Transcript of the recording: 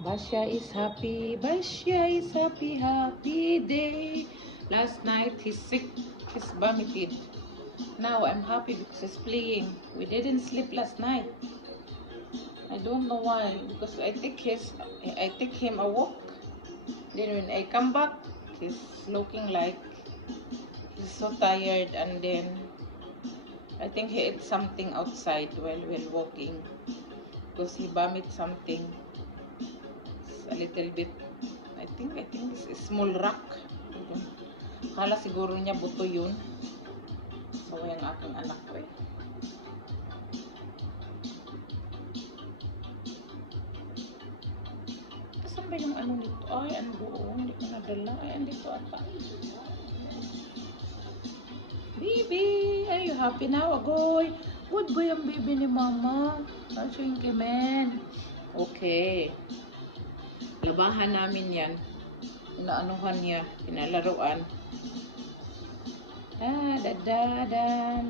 Basya is happy. Basya is happy. Happy day. Last night he's sick. He's vomited. Now I'm happy because he's playing. We didn't sleep last night. I don't know why. Because I take him a walk. Then when I come back, he's looking like he's so tired, and then I think he ate something outside while walking because he vomited something. It's a little bit. I think it's a small rock. Kala siguro niya buto yun. So yung aking anak ko eh. Saan ba yung ano nito? Ay, ano doon? Hindi ko nadala. Ay, andito ata. Baby, are you happy now, Agoy? Good boy ang baby ni Mama. Thank you, man. Okay. Labahan namin yan. Inaanuhan niya. Pinalaruan. Da, da, da, da.